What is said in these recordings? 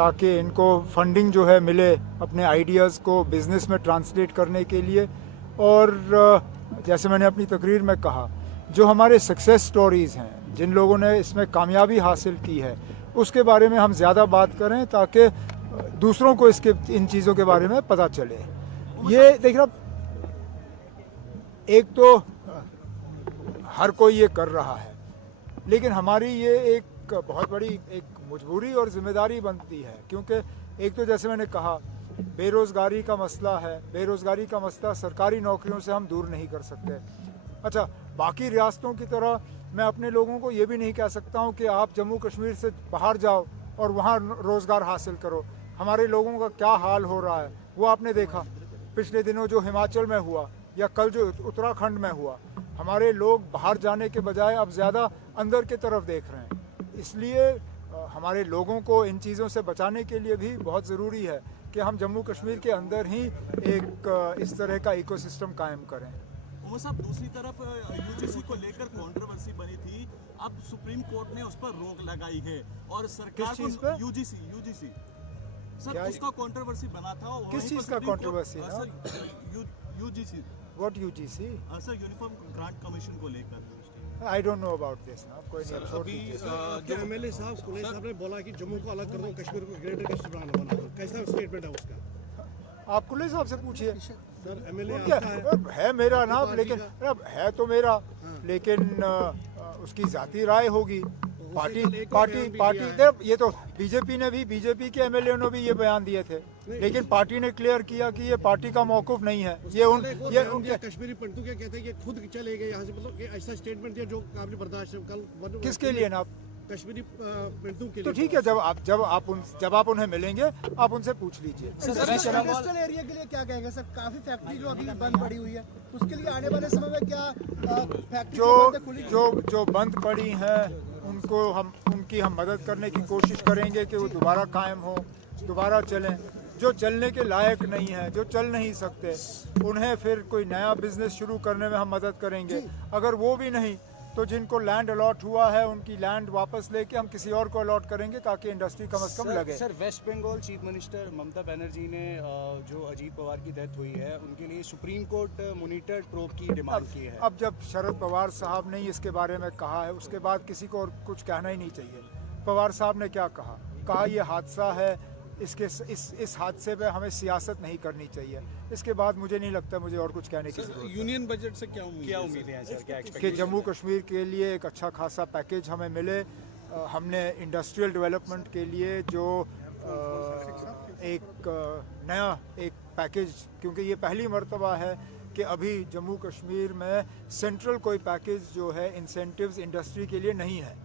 ताकि इनको फंडिंग जो है मिले अपने आइडियाज़ को बिज़नेस में ट्रांसलेट करने के लिए। और जैसे मैंने अपनी तकरीर में कहा, जो हमारे सक्सेस स्टोरीज़ हैं, जिन लोगों ने इसमें कामयाबी हासिल की है, उसके बारे में हम ज़्यादा बात करें ताकि दूसरों को इन चीज़ों के बारे में पता चले। ये देख रहा, एक तो हर कोई ये कर रहा है, लेकिन हमारी ये एक बहुत बड़ी एक मजबूरी और ज़िम्मेदारी बनती है, क्योंकि एक तो जैसे मैंने कहा बेरोज़गारी का मसला है। बेरोज़गारी का मसला सरकारी नौकरियों से हम दूर नहीं कर सकते। अच्छा, बाकी रियासतों की तरह मैं अपने लोगों को ये भी नहीं कह सकता हूँ कि आप जम्मू कश्मीर से बाहर जाओ और वहाँ रोज़गार हासिल करो। हमारे लोगों का क्या हाल हो रहा है वो आपने देखा पिछले दिनों, जो हिमाचल में हुआ या कल जो उत्तराखंड में हुआ। हमारे लोग बाहर जाने के बजाय अब ज़्यादा अंदर की तरफ देख रहे हैं। इसलिए हमारे लोगों को इन चीज़ों से बचाने के लिए भी बहुत ज़रूरी है कि हम जम्मू कश्मीर के अंदर ही एक इस तरह का इकोसिस्टम कायम करें। उमर साहब, दूसरी तरफ यूजीसी को लेकर कंट्रोवर्सी बनी थी, अब सुप्रीम कोर्ट ने उस पर रोक लगाई है और सरकार किस चीज़ पे? यूजीसी सर, उसका कंट्रोवर्सी बना था। किस चीज़ का controversy? UGC. What UGC? Sir, uniform grant commission को लेकर। I don't know about this ना, कोई नहीं। अभी जो एमएलए साहब कुलैश साहब ने बोला कि जम्मू को अलग कर दो, कश्मीर को ग्रेटर कश्मीर बना दो, कैसा स्टेटमेंट है उसका? आप कुल्ले साहब से पूछिए। सर एमएलए क्या आपका है मेरा नाम, पार्टी लेकिन का? है तो मेरा, लेकिन उसकी जाती राय होगी। पार्टी पार्टी पार्टी ये तो बीजेपी ने भी, बीजेपी के एमएलए ने भी ये बयान दिए थे, लेकिन पार्टी ने क्लियर किया कि ये पार्टी का मौकूफ नहीं है। ये उनके कश्मीरी पंडितों के कहते हैं कि खुद चले गए यहाँ से, मतलब कि ऐसा स्टेटमेंट दिया जो काबिल बर्दाश्त है। कल किसके लिए ना, कश्मीरी पंडितों के लिए। तो ठीक है, जब आप उन्हें मिलेंगे आप उनसे पूछ लीजिए। इंडस्ट्रियल एरिया के लिए क्या कहेंगे सर? काफी फैक्ट्री जो अभी बंद पड़ी हुई है, उसके लिए आने वाले समय में क्या फैक्ट्री जो बंद पड़ी हैं उनकी हम मदद करने की कोशिश करेंगे कि वो दोबारा कायम हो, दोबारा चलें। जो चलने के लायक नहीं है, जो चल नहीं सकते, उन्हें फिर कोई नया बिजनेस शुरू करने में हम मदद करेंगे। अगर वो भी नहीं तो जिनको लैंड अलॉट हुआ है उनकी लैंड वापस लेके हम किसी और को अलॉट करेंगे ताकि इंडस्ट्री कम से कम लगे। Sir, west Bengal chief minister Mamata Banerjee ने जो अजीत पवार की डेथ हुई है उनके लिए सुप्रीम कोर्ट मॉनिटर प्रोब की डिमांड की है। अब जब शरद पवार साहब ने इसके बारे में कहा है, उसके बाद किसी को और कुछ कहना ही नहीं चाहिए। पवार साहब ने क्या कहा ये हादसा है, इस हादसे पे हमें सियासत नहीं करनी चाहिए। इसके बाद मुझे नहीं लगता मुझे और कुछ कहने की जरूरत है। यूनियन बजट से क्या उम्मीद है सर? क्या कि जम्मू कश्मीर के लिए एक अच्छा खासा पैकेज हमें मिले। हमने इंडस्ट्रियल डेवलपमेंट के लिए जो एक नया एक पैकेज, क्योंकि ये पहली मर्तबा है कि अभी जम्मू कश्मीर में सेंट्रल कोई पैकेज जो है इंसेंटिव्स इंडस्ट्री के लिए नहीं है।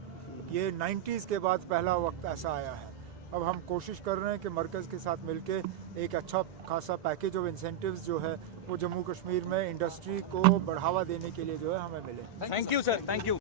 ये 90s के बाद पहला वक्त ऐसा आया है। अब हम कोशिश कर रहे हैं कि मरकज़ के साथ मिलके एक अच्छा खासा पैकेज ऑफ इंसेंटिव्स जो है वो जम्मू कश्मीर में इंडस्ट्री को बढ़ावा देने के लिए जो है हमें मिले। Thank you sir, thank you.